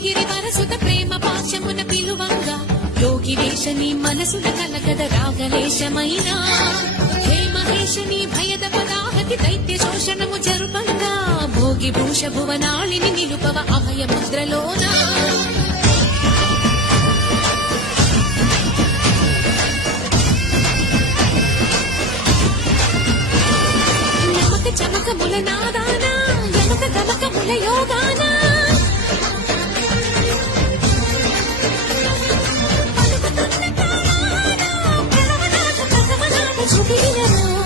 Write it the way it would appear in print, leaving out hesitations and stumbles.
హిమగిరి వరసుత ప్రేమ పాశమున పిలువంగా యోగి వేషని మనసున కలగద రాగలేశమైనా హే మహేషని భయద పదాహతి దైత్య శోషణము జరుపంగా భోగి భూష భువనాళిని నిలుపవ అభయ ముద్రలోనా చమకముల నాదానా యమక గమకముల యోగానా పలుకుతున్న తాళానా ప్రణవనాథ ప్రథమనాథ జుబిలినరా